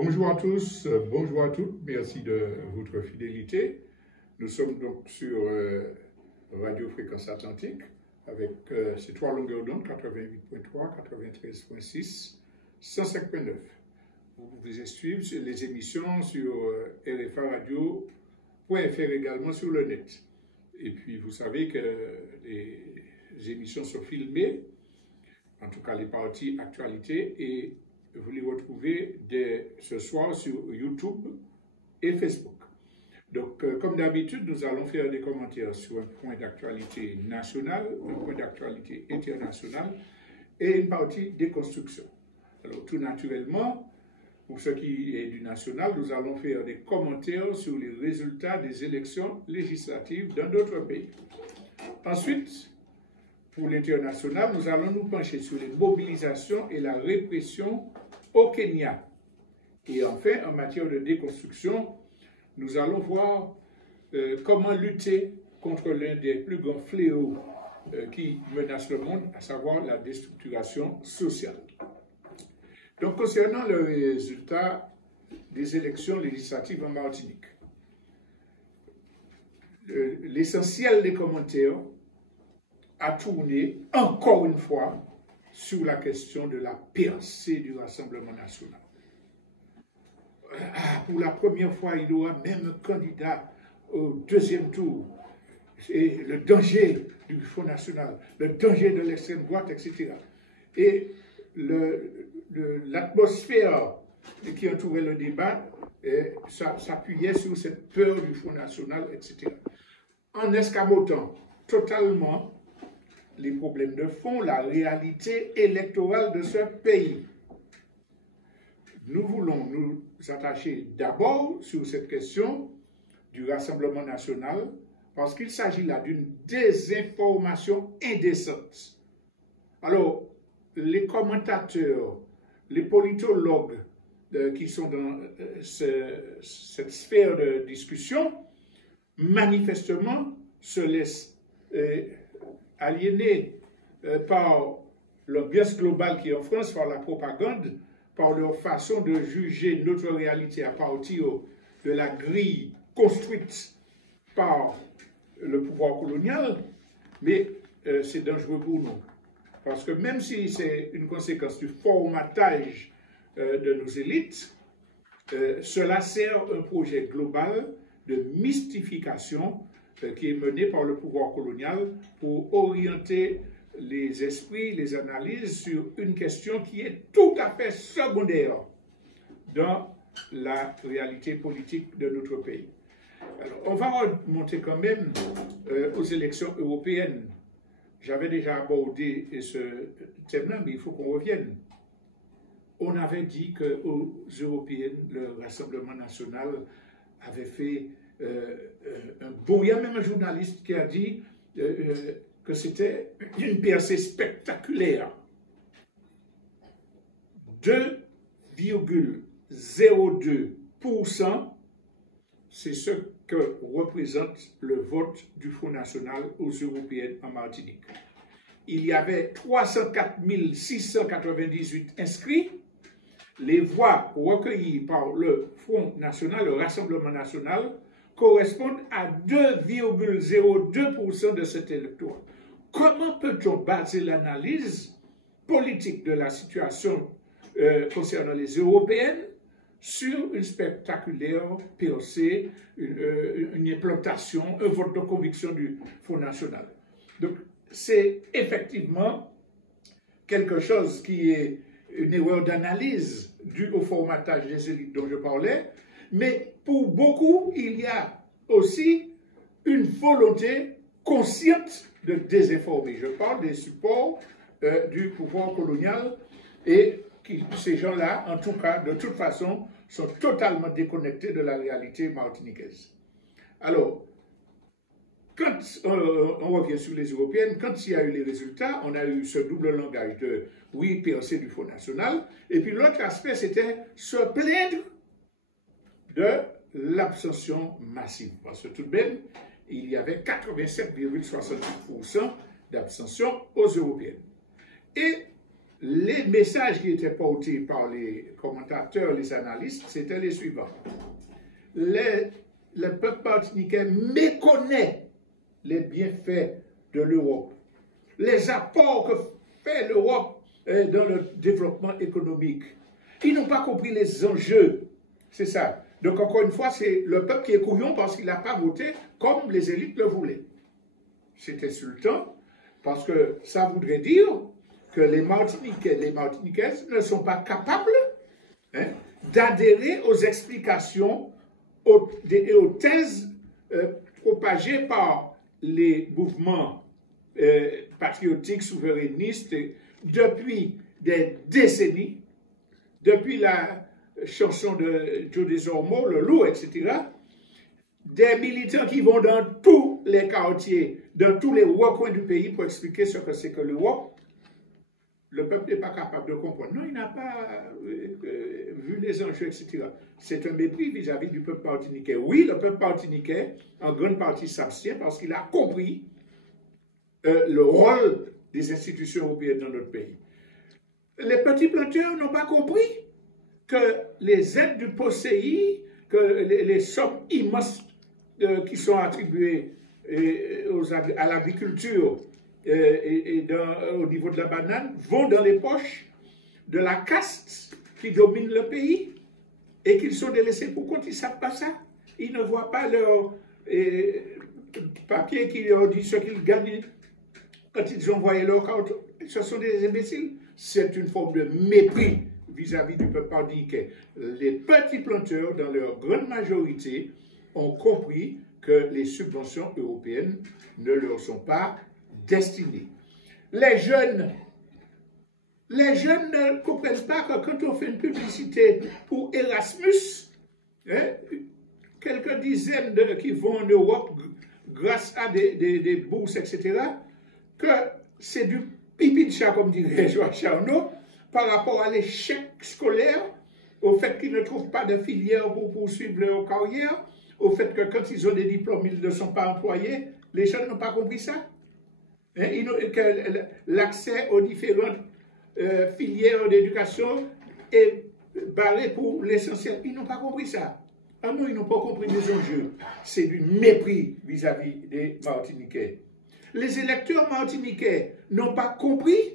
Bonjour à tous, bonjour à toutes, merci de votre fidélité. Nous sommes donc sur Radio Fréquence Atlantique avec ces trois longueurs d'onde, 88.3, 93.6, 105.9. Vous pouvez suivre les émissions sur RFA Radio.fr également sur le net. Et puis vous savez que les émissions sont filmées, en tout cas les parties actualité, et vous les retrouvez dès ce soir sur YouTube et Facebook. Donc, comme d'habitude, nous allons faire des commentaires sur un point d'actualité nationale, un point d'actualité internationale et une partie déconstruction. Alors, tout naturellement, pour ce qui est du national, nous allons faire des commentaires sur les résultats des élections législatives dans d'autres pays. Ensuite, pour l'international, nous allons nous pencher sur les mobilisations et la répression au Kenya. Et enfin, en matière de déconstruction, nous allons voir comment lutter contre l'un des plus grands fléaux qui menacent le monde, à savoir la déstructuration sociale. Donc, concernant le résultat des élections législatives en Martinique, l'essentiel des commentaires a tourné encore une fois sur la question de la percée du Rassemblement national. Pour la première fois, il y aura même un candidat au deuxième tour. Et le danger du Front national, le danger de l'extrême droite, etc. Et l'atmosphère qui entourait le débat s'appuyait sur cette peur du Front national, etc. En escamotant totalement les problèmes de fond, la réalité électorale de ce pays. Nous voulons nous attacher d'abord sur cette question du Rassemblement national parce qu'il s'agit là d'une désinformation indécente. Alors, les commentateurs, les politologues qui sont dans cette sphère de discussion, manifestement se laissent aliénés par l'ambiance globale qui est en France, par la propagande, par leur façon de juger notre réalité à partir de la grille construite par le pouvoir colonial, mais c'est dangereux pour nous. Parce que même si c'est une conséquence du formatage de nos élites, cela sert un projet global de mystification qui est mené par le pouvoir colonial pour orienter les esprits, les analyses sur une question qui est tout à fait secondaire dans la réalité politique de notre pays. Alors, on va remonter quand même aux élections européennes. J'avais déjà abordé ce thème-là, mais il faut qu'on revienne. On avait dit qu'aux européennes, le Rassemblement national avait fait bon, il y a même un journaliste qui a dit que c'était une percée spectaculaire. 2,02%, c'est ce que représente le vote du Front national aux européennes en Martinique. Il y avait 304 698 inscrits. Les voix recueillies par le Front national, le Rassemblement national, correspondent à 2,02% de cet électorat. Comment peut-on baser l'analyse politique de la situation concernant les européennes sur une spectaculaire percée, une implantation, un vote de conviction du Front national? Donc, c'est effectivement quelque chose qui est une erreur d'analyse due au formatage des élites dont je parlais, mais pour beaucoup, il y a aussi une volonté consciente de désinformer. Je parle des supports du pouvoir colonial et ces gens-là, en tout cas, de toute façon, sont totalement déconnectés de la réalité martiniquaise. Alors, quand on revient sur les européennes, quand il y a eu les résultats, on a eu ce double langage de oui, percée du Front national, et puis l'autre aspect, c'était se plaindre de l'abstention massive. Parce que tout de même, il y avait 87,68% d'abstention aux européennes. Et les messages qui étaient portés par les commentateurs, les analystes, c'était les suivants. Le peuple martiniquais méconnaît les bienfaits de l'Europe, les apports que fait l'Europe dans le développement économique. Ils n'ont pas compris les enjeux. C'est ça. Donc, encore une fois, c'est le peuple qui est couillon parce qu'il n'a pas voté comme les élites le voulaient. C'est insultant parce que ça voudrait dire que les Martiniquais, les Martiniquaises ne sont pas capables d'adhérer aux explications et aux thèses propagées par les mouvements patriotiques, souverainistes depuis des décennies, depuis la chanson de Joe Desormeaux, le loup, etc., des militants qui vont dans tous les quartiers, dans tous les recoins du pays pour expliquer ce que c'est que l'Europe. Le peuple n'est pas capable de comprendre. Non, il n'a pas vu les enjeux, etc. C'est un mépris vis-à-vis du peuple martiniquais. Oui, le peuple martiniquais, en grande partie, s'abstient parce qu'il a compris le rôle des institutions européennes dans notre pays. Les petits planteurs n'ont pas compris que les aides du POSEI, que les sommes immenses qui sont attribuées à l'agriculture au niveau de la banane vont dans les poches de la caste qui domine le pays et qu'ils sont délaissés pour compte. Ils ne savent pas ça. Ils ne voient pas leur papier qui leur dit ce qu'ils gagnent quand ils envoient leur carte. Ce sont des imbéciles. C'est une forme de mépris vis-à-vis du peuple martiniquais. Les petits planteurs, dans leur grande majorité, ont compris que les subventions européennes ne leur sont pas destinées. Les jeunes ne comprennent pas que quand on fait une publicité pour Erasmus, quelques dizaines qui vont en Europe grâce à des bourses, etc., que c'est du pipi de chat, comme dirait Joachim Charnot, par rapport à l'échec scolaire, au fait qu'ils ne trouvent pas de filière pour poursuivre leur carrière, au fait que quand ils ont des diplômes, ils ne sont pas employés. Les jeunes n'ont pas compris ça. Que l'accès aux différentes filières d'éducation est barré pour l'essentiel. Ils n'ont pas compris ça. Ah non, ils n'ont pas compris les enjeux. C'est du mépris vis-à-vis des Martiniquais. Les électeurs martiniquais n'ont pas compris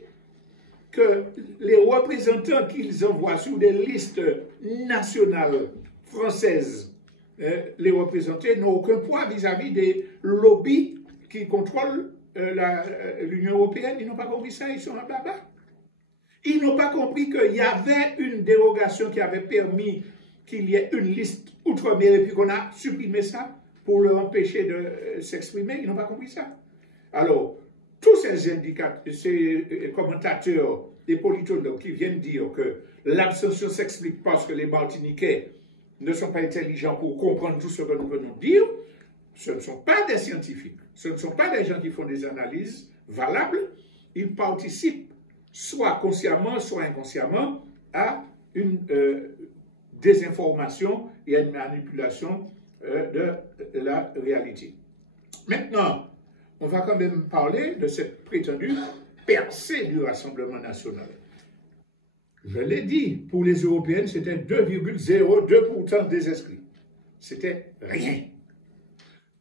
que les représentants qu'ils envoient sur des listes nationales françaises, les représentés n'ont aucun poids vis-à-vis des lobbies qui contrôlent l'Union européenne. Ils n'ont pas compris ça, ils sont en baba. Ils n'ont pas compris qu'il y avait une dérogation qui avait permis qu'il y ait une liste outre-mer et puis qu'on a supprimé ça pour leur empêcher de s'exprimer. Ils n'ont pas compris ça. Alors, tous ces commentateurs et politologues qui viennent dire que l'abstention s'explique parce que les Martiniquais ne sont pas intelligents pour comprendre tout ce que nous venons de dire, ce ne sont pas des scientifiques, ce ne sont pas des gens qui font des analyses valables, ils participent soit consciemment, soit inconsciemment à une désinformation et à une manipulation de la réalité. Maintenant, on va quand même parler de cette prétendue percée du Rassemblement national. Je l'ai dit, pour les Européennes, c'était 2,02% des inscrits. C'était rien.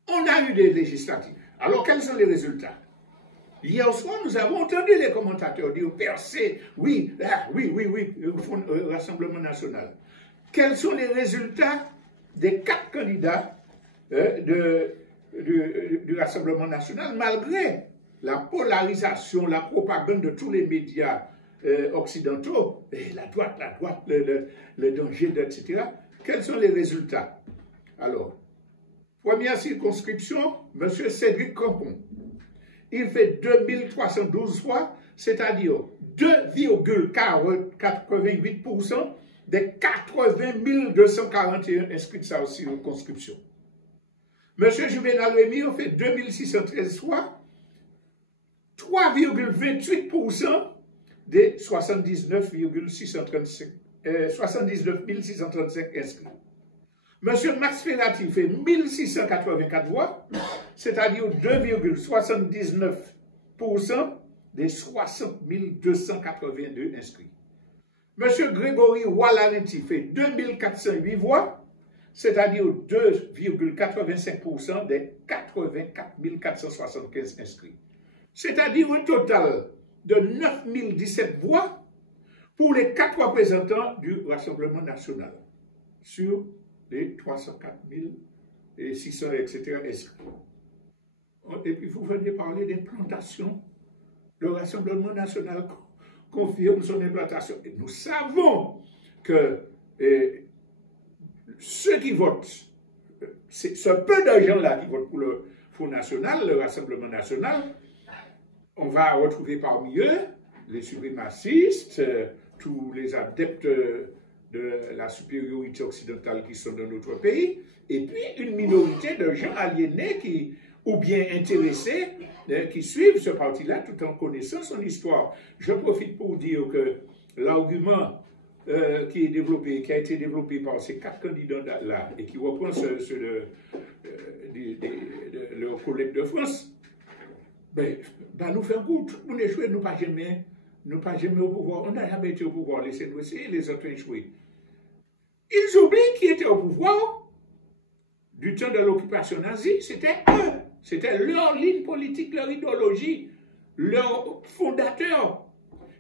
On a eu des législatives. Alors, quels sont les résultats? Hier soir, nous avons entendu les commentateurs dire percée, oui, Rassemblement national. Quels sont les résultats des 4 candidats du Rassemblement national, malgré la polarisation, la propagande de tous les médias occidentaux, et la droite, le danger, etc. Quels sont les résultats? Alors, première circonscription, M. Cédric Campon. Il fait 2312 voix, c'est-à-dire 2,88% des 80 241 inscrits de sa circonscription. M. Juvenal Rémy a fait 2613 fois, 3,28% des 79 635 inscrits. M. Max Ferrati fait 1684 voix, c'est-à-dire 2,79% des 60 282 inscrits. M. Grégory Walaneti fait 2408 voix, c'est-à-dire 2,85% des 84 475 inscrits. C'est-à-dire un total de 9017 voix pour les 4 représentants du Rassemblement national sur les 304 600, etc. inscrits. Et puis vous venez parler d'implantation. Le Rassemblement national confirme son implantation. Et nous savons que ceux qui votent, ce peu de gens-là qui votent pour le Front National, le Rassemblement national, on va retrouver parmi eux les suprémacistes, tous les adeptes de la supériorité occidentale qui sont dans notre pays, et puis une minorité de gens aliénés ou bien intéressés qui suivent ce parti-là tout en connaissant son histoire. Je profite pour dire que l'argument qui a été développé par ces 4 candidats-là et qui reprend ceux de leurs collègues de France, ben, nous fait un coup, tout le monde échoué, nous pas jamais au pouvoir, on n'a jamais été au pouvoir, laissez-nous essayer, les autres échoués. Ils oublient qui était au pouvoir du temps de l'occupation nazie, c'était eux, c'était leur ligne politique, leur idéologie, leur fondateur.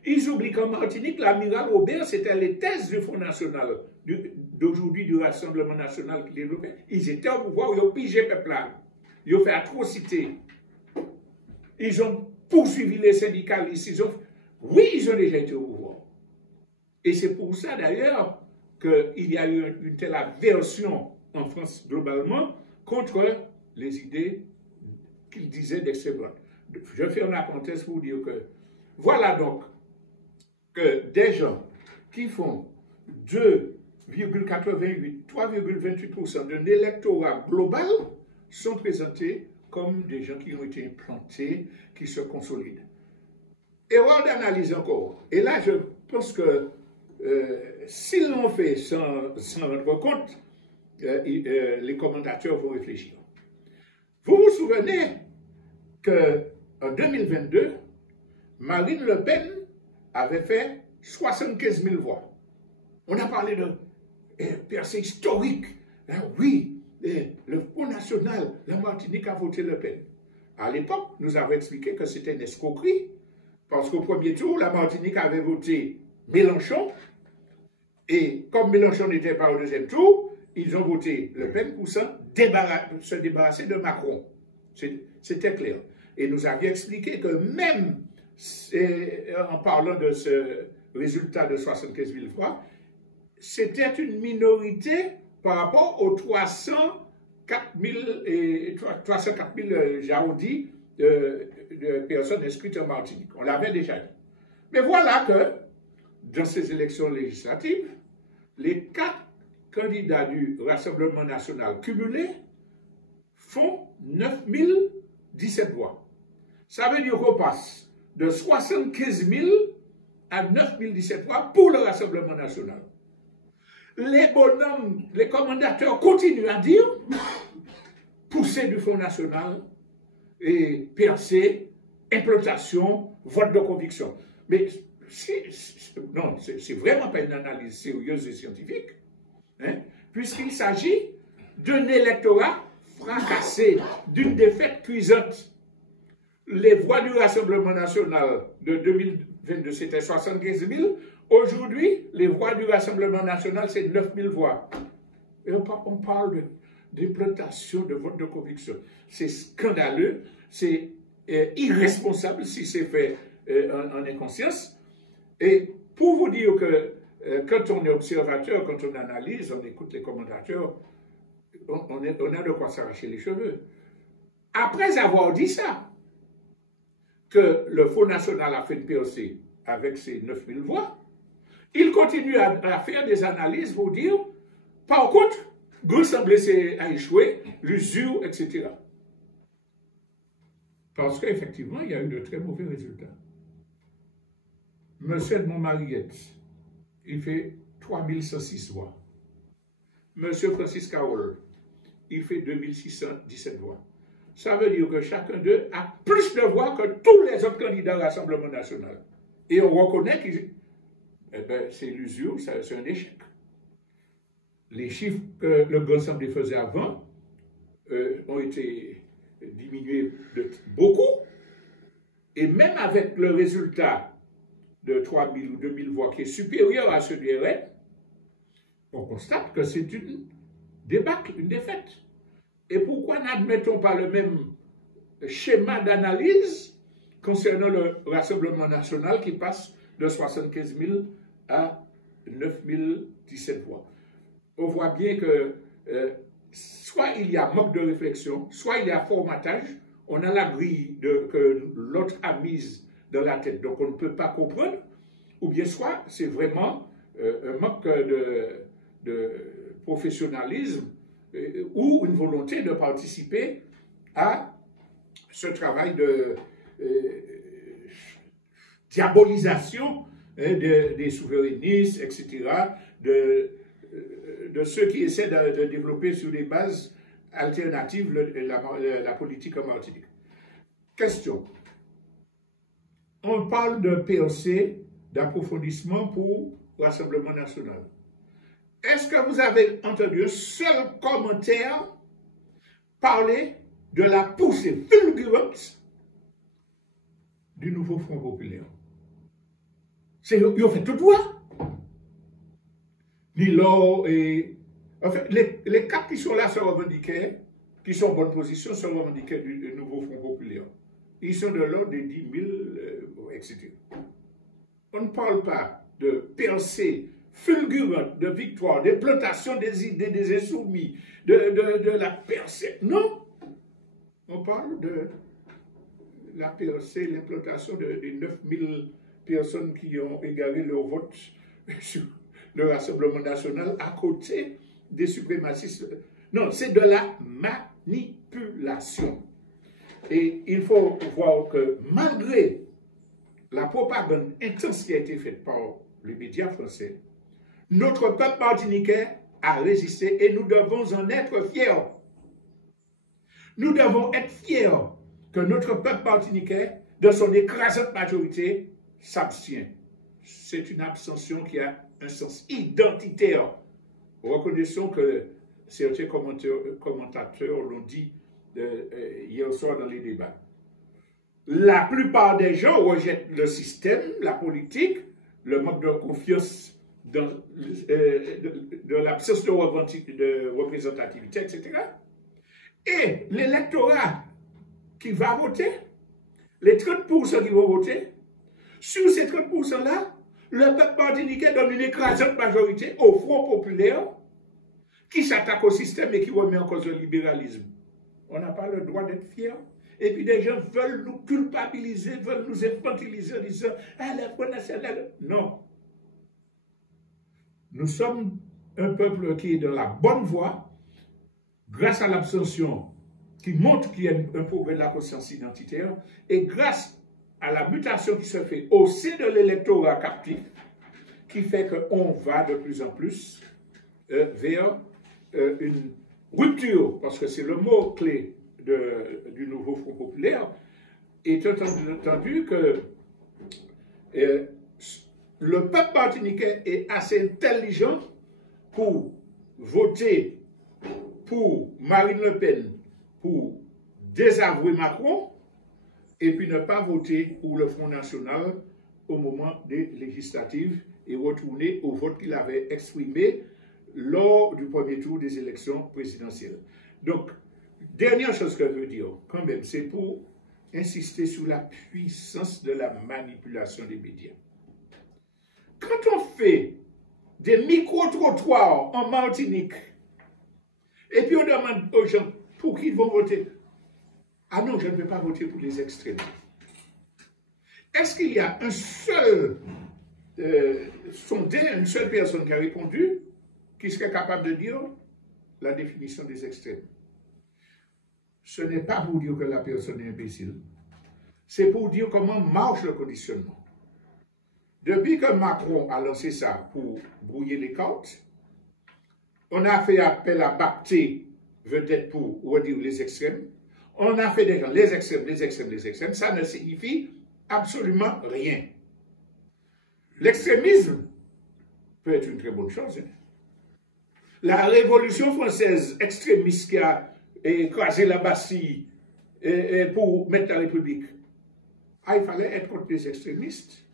Ils oublient qu'en Martinique, l'amiral Robert, c'était les thèses du Front National, d'aujourd'hui du Rassemblement National qui développait. Ils étaient au pouvoir, ils ont pigé le peuple là, ils ont fait atrocité. Ils ont poursuivi les syndicalistes, oui, ils ont déjà été au pouvoir. Et c'est pour ça d'ailleurs qu'il y a eu une telle aversion en France globalement contre les idées qu'ils disaient d'extrême droite. Je fais une parenthèse pour dire que voilà donc que des gens qui font 2,88, 3,28% de l'électorat global sont présentés comme des gens qui ont été implantés, qui se consolident. Erreur d'analyse encore. Et là, je pense que s'ils l'ont fait sans rendre compte, les commentateurs vont réfléchir. Vous vous souvenez qu'en 2022, Marine Le Pen avait fait 75 000 voix. On a parlé de percée historique. Hein, oui, le Front National, la Martinique a voté Le Pen. À l'époque, nous avons expliqué que c'était une escroquerie, parce qu'au premier tour, la Martinique avait voté Mélenchon, et comme Mélenchon n'était pas au deuxième tour, ils ont voté Le Pen pour se débarrasser de Macron. C'était clair. Et nous avions expliqué que même en parlant de ce résultat de 75 000 voix, c'était une minorité par rapport aux 304 000 j'arrondis de personnes inscrites en Martinique. On l'avait déjà dit. Mais voilà que dans ces élections législatives, les 4 candidats du Rassemblement national cumulés font 9 017 voix. Ça veut dire qu'on passe de 75 000 à 9 017 voix pour le Rassemblement national. Les bonhommes, les commentateurs continuent à dire poussée du Front National et percée, implantation, vote de conviction. Mais non, c'est vraiment pas une analyse sérieuse et scientifique, hein, puisqu'il s'agit d'un électorat fracassé, d'une défaite cuisante. Les voix du Rassemblement national de 2022, c'était 75 000. Aujourd'hui, les voix du Rassemblement national, c'est 9 000 voix. Et on parle d'implantation de vote de conviction. C'est scandaleux, c'est irresponsable si c'est fait en inconscience. Et pour vous dire que quand on est observateur, quand on analyse, on écoute les commentateurs, on a de quoi s'arracher les cheveux. Après avoir dit ça, que le Front National a fait une percée avec ses 9 000 voix, il continue à faire des analyses pour dire, par contre, L'Assemblée a échoué, l'usure, etc. Parce qu'effectivement, il y a eu de très mauvais résultats. Monsieur de Montmariette, il fait 3106 voix. Monsieur Francis Carole, il fait 2617 voix. ça veut dire que chacun d'eux a plus de voix que tous les autres candidats au Rassemblement national. Et on reconnaît que c'est l'usure, c'est un échec. Les chiffres que le Grand Assemblée faisait avant ont été diminués de beaucoup. Et même avec le résultat de 3000 ou 2000 voix qui est supérieur à ceux du RN, on constate que c'est une débâcle, une défaite. Et pourquoi n'admettons pas le même schéma d'analyse concernant le Rassemblement national qui passe de 75 000 à 9 017 voix? On voit bien que soit il y a manque de réflexion, soit il y a formatage, on a la grille que l'autre a mise dans la tête, donc on ne peut pas comprendre, ou bien soit c'est vraiment un manque de professionnalisme ou une volonté de participer à ce travail de diabolisation des souverainistes, etc., de ceux qui essaient de développer sur des bases alternatives la politique en Martinique. Question. On parle de POC, d'approfondissement pour le Rassemblement national. Est-ce que vous avez entendu un seul commentaire parler de la poussée fulgurante du nouveau Front populaire? Ils ont fait tout droit. Ni l'or et... En fait, les quatre qui sont là se revendiquaient, qui sont en bonne position, se revendiquaient du nouveau Front populaire. Ils sont de l'ordre de 10 000, etc. On ne parle pas de percée fulgurante, de victoire, de plantation des idées des insoumis, de la percée. Non! On parle de la percée, l'implantation des 9000 personnes qui ont égaré leur vote sur le Rassemblement national à côté des suprémacistes. Non, c'est de la manipulation. Et il faut voir que malgré la propagande intense qui a été faite par les médias français, notre peuple martiniquais a résisté et nous devons en être fiers. Nous devons être fiers que notre peuple martiniquais, dans son écrasante majorité, s'abstient. C'est une abstention qui a un sens identitaire. Reconnaissons que certains commentateurs l'ont dit hier soir dans les débats. La plupart des gens rejettent le système, la politique, le manque de confiance dans l'absence de représentativité, etc. Et l'électorat qui va voter, les 30% qui vont voter, sur ces 30%-là, le peuple martiniquais donne une écrasante majorité au Front populaire qui s'attaque au système et qui remet en cause le libéralisme. On n'a pas le droit d'être fiers. Et puis des gens veulent nous culpabiliser, veulent nous infantiliser en disant « Ah, le Front national... » Non. Nous sommes un peuple qui est dans la bonne voie, grâce à l'abstention qui montre qu'il y a un progrès de la conscience identitaire, et grâce à la mutation qui se fait au sein de l'électorat captif, qui fait qu'on va de plus en plus vers une rupture, parce que c'est le mot-clé du nouveau Front populaire, étant entendu que le peuple martiniquais est assez intelligent pour voter pour Marine Le Pen, pour désavouer Macron, et puis ne pas voter pour le Front national au moment des législatives et retourner au vote qu'il avait exprimé lors du premier tour des élections présidentielles. Donc, dernière chose que je veux dire, quand même, c'est pour insister sur la puissance de la manipulation des médias. Quand on fait des micro-trottoirs en Martinique, et puis on demande aux gens pour qui ils vont voter. Ah non, je ne vais pas voter pour les extrêmes. Est-ce qu'il y a un seul sondé, une seule personne qui a répondu, qui serait capable de dire la définition des extrêmes? Ce n'est pas pour dire que la personne est imbécile. C'est pour dire comment marche le conditionnement. Depuis que Macron a lancé ça pour brouiller les cartes, on a fait appel à Bapté, vedette pour redire les extrêmes. On a fait des gens, les extrêmes, les extrêmes, les extrêmes, ça ne signifie absolument rien. L'extrémisme peut être une très bonne chose. Hein. La Révolution française extrémiste qui a écrasé la Bastille pour mettre la République, il fallait être contre les extrémistes.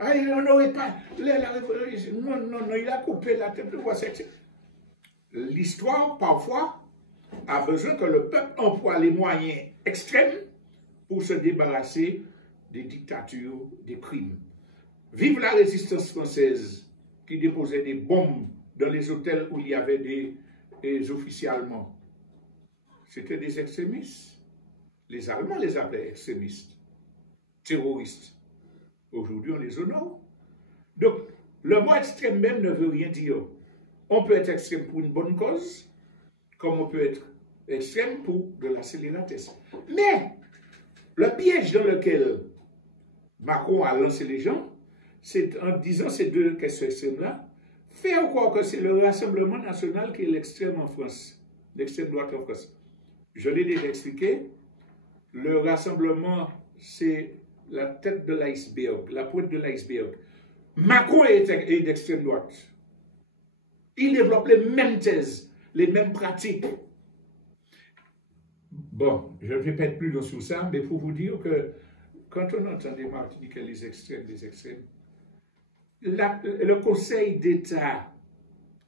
On n'aurait pas... Non, il a coupé la tête de quoi c'est. L'histoire, parfois, a besoin que le peuple emploie les moyens extrêmes pour se débarrasser des dictatures, des crimes. Vive la résistance française qui déposait des bombes dans les hôtels où il y avait des officiers allemands. C'était des extrémistes. Les Allemands les appelaient extrémistes, terroristes. Aujourd'hui, on les honore. Donc, le mot extrême même ne veut rien dire. On peut être extrême pour une bonne cause, comme on peut être extrême pour de l'accélératesse. Mais, le piège dans lequel Macron a lancé les gens, c'est en disant ces deux questions extrêmes-là, faire croire que c'est le Rassemblement national qui est l'extrême en France, l'extrême droite en France. Je l'ai déjà expliqué, le Rassemblement, c'est la tête de l'iceberg, la pointe de l'iceberg. Macron est d'extrême droite. Il développe les mêmes thèses, les mêmes pratiques. Bon, je ne vais pas être plus long sur ça, mais pour vous dire que quand on entend des Martiniquais, les extrêmes, le Conseil d'État,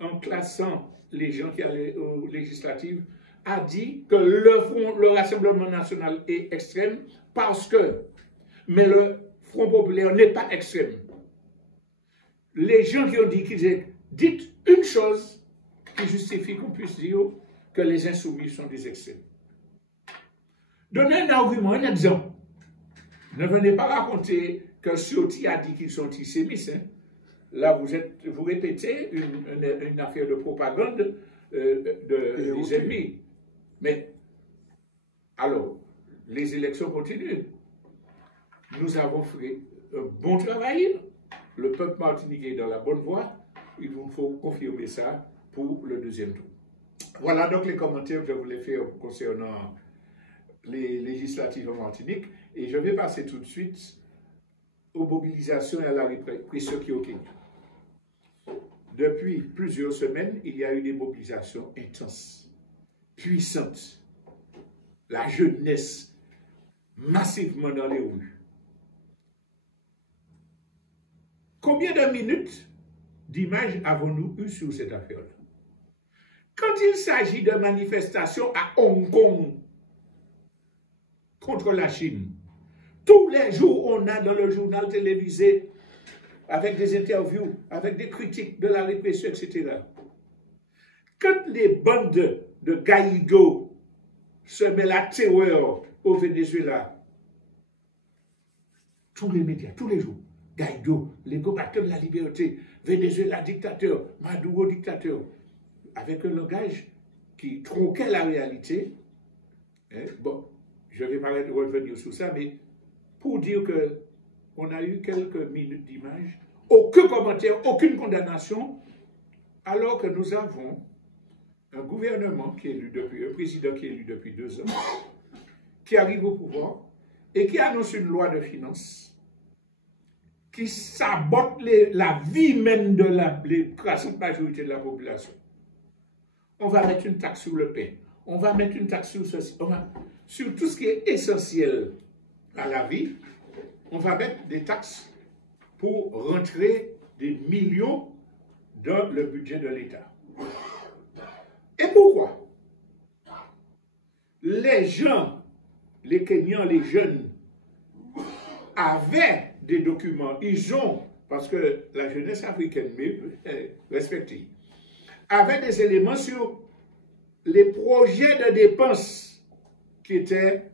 en classant les gens qui allaient aux législatives, a dit que le Rassemblement national est extrême parce que, mais le Front populaire n'est pas extrême. Les gens qui ont dit qu'ils aient dit une chose qui justifie qu'on puisse dire que les insoumis sont des extrêmes. Donnez un argument, un exemple. Ne venez pas raconter que Ciotti a dit qu'ils sont antisémites. Hein. Là, vous répétez une affaire de propagande des ennemis. Mais, alors, les élections continuent. Nous avons fait un bon travail. Le peuple martiniquais est dans la bonne voie. Il vous faut confirmer ça pour le deuxième tour. Voilà donc les commentaires que je voulais faire concernant les législatives en Martinique. Et je vais passer tout de suite aux mobilisations et à la répression qui est au Kenya. Depuis plusieurs semaines, il y a eu des mobilisations intenses, puissantes. La jeunesse, massivement dans les rues. Combien de minutes d'images avons-nous eu sur cette affaire-là? Quand il s'agit de manifestations à Hong Kong contre la Chine, tous les jours, on a dans le journal télévisé, avec des interviews, avec des critiques de la répression, etc. Quand les bandes de Guaido se mettent la terreur au Venezuela, tous les médias, tous les jours, Guaido, les combattants de la liberté, Venezuela dictateur, Maduro dictateur, avec un langage qui tronquait la réalité. Hein? Bon, je vais pas revenir sur ça, mais pour dire qu'on a eu quelques minutes d'image, aucun commentaire, aucune condamnation, alors que nous avons un gouvernement qui est élu depuis, un président qui est élu depuis 2 ans, qui arrive au pouvoir et qui annonce une loi de finances qui sabote la vie même de l'écrasante majorité de la population. On va mettre une taxe sur le pain, on va mettre une taxe sur ceci, sur tout ce qui est essentiel à la vie, on va mettre des taxes pour rentrer des millions dans le budget de l'État. Et pourquoi? Les gens, les Kenyans, les jeunes, avaient des documents, ils ont, parce que la jeunesse africaine respectée, avait des éléments sur les projets de dépenses qui étaient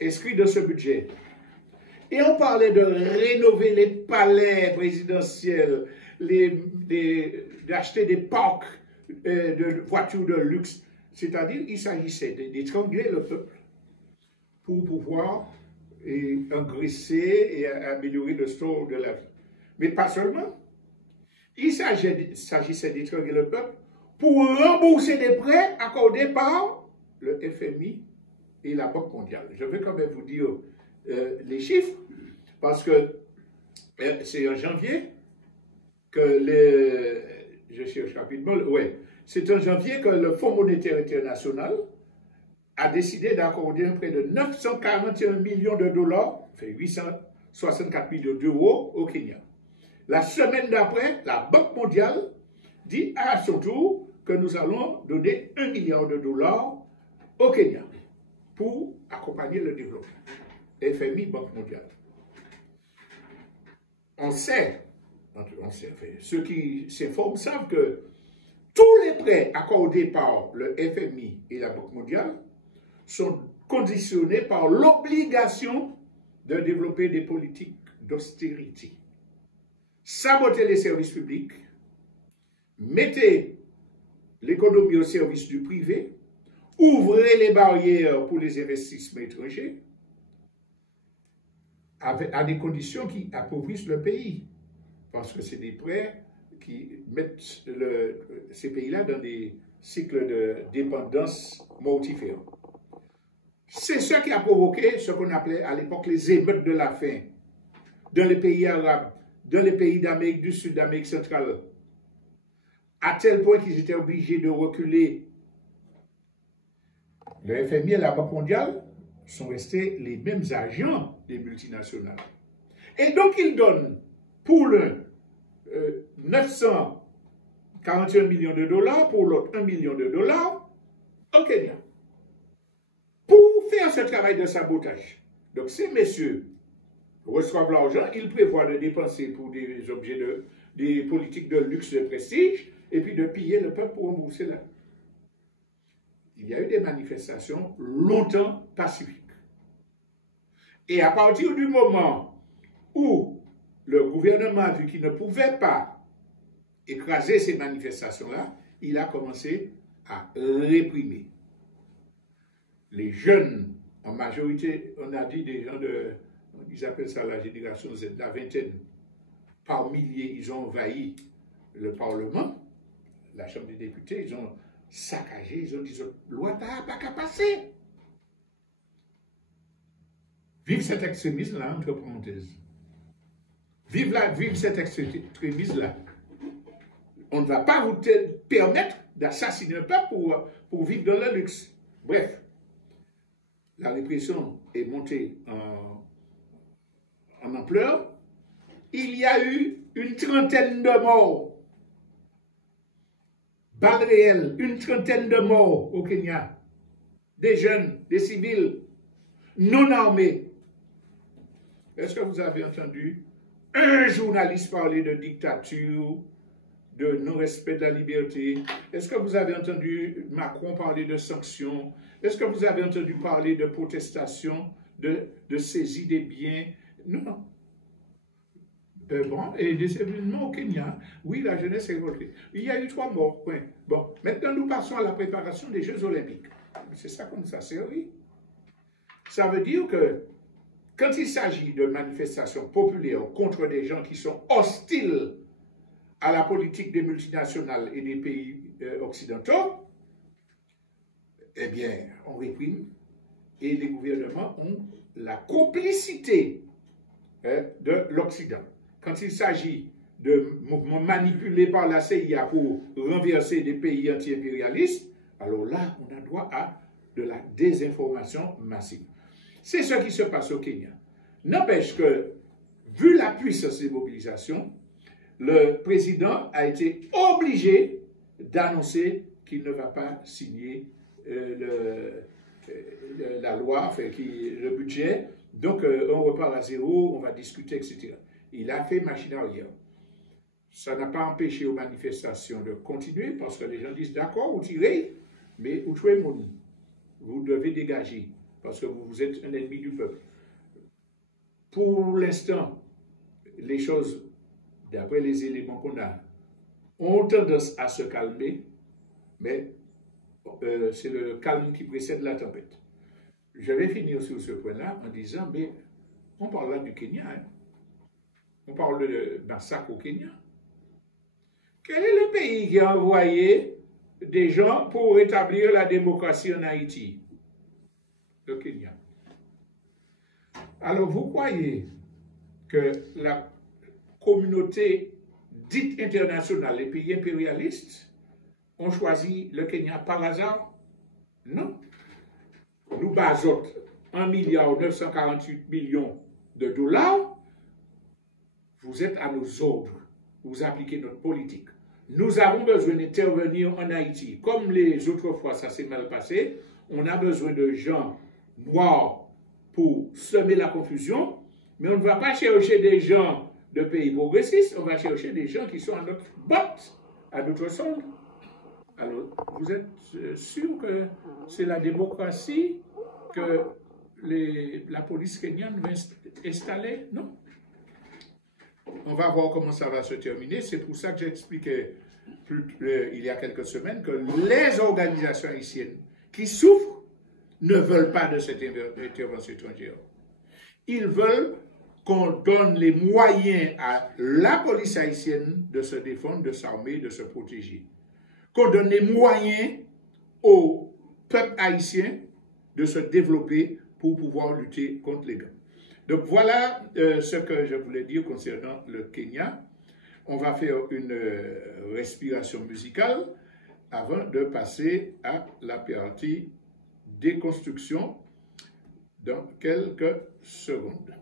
inscrits dans ce budget. Et on parlait de rénover les palais présidentiels, d'acheter des parcs de voitures de luxe. C'est-à-dire, il s'agissait d'étrangler le peuple pour pouvoir engraisser et améliorer le sort de la vie. Mais pas seulement. Il s'agissait d'étrangler le peuple pour rembourser des prêts accordés par le FMI et la Banque mondiale. Je vais quand même vous dire les chiffres, parce que c'est en janvier que je cherche rapidement, ouais, c'est en janvier que le Fonds monétaire international a décidé d'accorder près de 941 millions de dollars, fait 864 millions d'euros au Kenya. La semaine d'après, la Banque mondiale dit à son tour que nous allons donner 1 milliard de dollars au Kenya pour accompagner le développement. FMI, Banque mondiale. On sait, ceux qui s'informent savent que tous les prêts accordés par le FMI et la Banque mondiale sont conditionnés par l'obligation de développer des politiques d'austérité. Saboter les services publics, mettez l'économie au service du privé, ouvrez les barrières pour les investissements étrangers, à des conditions qui appauvrissent le pays. Parce que c'est des prêts qui mettent ces pays-là dans des cycles de dépendance mortifère. C'est ce qui a provoqué ce qu'on appelait à l'époque les émeutes de la faim dans les pays arabes, dans les pays d'Amérique du Sud, d'Amérique centrale, à tel point qu'ils étaient obligés de reculer. Le FMI et la Banque mondiale sont restés les mêmes agents des multinationales. Et donc ils donnent pour l'un 941 millions de dollars, pour l'autre 1 million de dollars au Kenya. Pour faire ce travail de sabotage. Donc ces messieurs reçoivent l'argent, ils prévoient de dépenser pour des objets des politiques de luxe, de prestige, et puis de piller le peuple pour rembourser là. Il y a eu des manifestations longtemps pacifiques. Et à partir du moment où le gouvernement a vu qu'il ne pouvait pas écraser ces manifestations-là, il a commencé à réprimer. Les jeunes, en majorité, on a dit des gens ils appellent ça la génération Z, la vingtaine, par milliers, ils ont envahi le Parlement, la Chambre des députés, ils ont saccagé, ils ont dit, loi n'a pas qu'à passer. Vive cet extrémisme-là, entre parenthèses. Vive cet extrémisme-là. On ne va pas vous permettre d'assassiner un peuple pour vivre dans le luxe. Bref, la répression est montée en ampleur. Il y a eu une trentaine de morts. Balles réelles, une trentaine de morts au Kenya. Des jeunes, des civils, non armés. Est-ce que vous avez entendu un journaliste parler de dictature, de non-respect de la liberté? Est-ce que vous avez entendu Macron parler de sanctions? Est-ce que vous avez entendu parler de protestation, de saisie des biens? Non. Bon, et des événements au Kenya, oui, la jeunesse est révoltée. Il y a eu 3 morts, point. Bon, maintenant nous passons à la préparation des Jeux Olympiques. C'est ça qu'on nous a servi. Ça veut dire que quand il s'agit de manifestations populaires contre des gens qui sont hostiles à la politique des multinationales et des pays occidentaux, eh bien, on réprime et les gouvernements ont la complicité de l'Occident. Quand il s'agit de mouvements manipulés par la CIA pour renverser des pays anti-impérialistes, alors là, on a droit à de la désinformation massive. C'est ce qui se passe au Kenya. N'empêche que, vu la puissance des mobilisations, le président a été obligé d'annoncer qu'il ne va pas signer la loi, enfin, le budget. Donc, on repart à zéro, on va discuter, etc. Il a fait machine arrière. Ça n'a pas empêché aux manifestations de continuer parce que les gens disent d'accord, vous tirez, mais vous tuez mon nid. Vous devez dégager parce que vous êtes un ennemi du peuple. Pour l'instant, les choses, d'après les éléments qu'on a, ont tendance à se calmer, mais c'est le calme qui précède la tempête. Je vais finir sur ce point-là en disant, mais on parle là du Kenya, hein? On parle de massacre au Kenya. Quel est le pays qui a envoyé des gens pour rétablir la démocratie en Haïti? le Kenya. Alors, vous croyez que la communauté dite internationale, les pays impérialistes, ont choisi le Kenya par hasard? Non. Nous basons 1,948 milliard de dollars. Vous êtes à nos ordres. Vous appliquez notre politique. Nous avons besoin d'intervenir en Haïti. Comme les autres fois, ça s'est mal passé. On a besoin de gens noirs pour semer la confusion. Mais on ne va pas chercher des gens de pays progressistes. On va chercher des gens qui sont à notre botte, à notre solde. Alors, vous êtes sûr que c'est la démocratie que la police kenyane va installer? Non. On va voir comment ça va se terminer. C'est pour ça que j'expliquais il y a quelques semaines que les organisations haïtiennes qui souffrent ne veulent pas de cette intervention étrangère. Ils veulent qu'on donne les moyens à la police haïtienne de se défendre, de s'armer, de se protéger. Qu'on donne les moyens au peuple haïtien de se développer pour pouvoir lutter contre les gangs. Donc voilà ce que je voulais dire concernant le Kenya. On va faire une respiration musicale avant de passer à la partie déconstruction dans quelques secondes.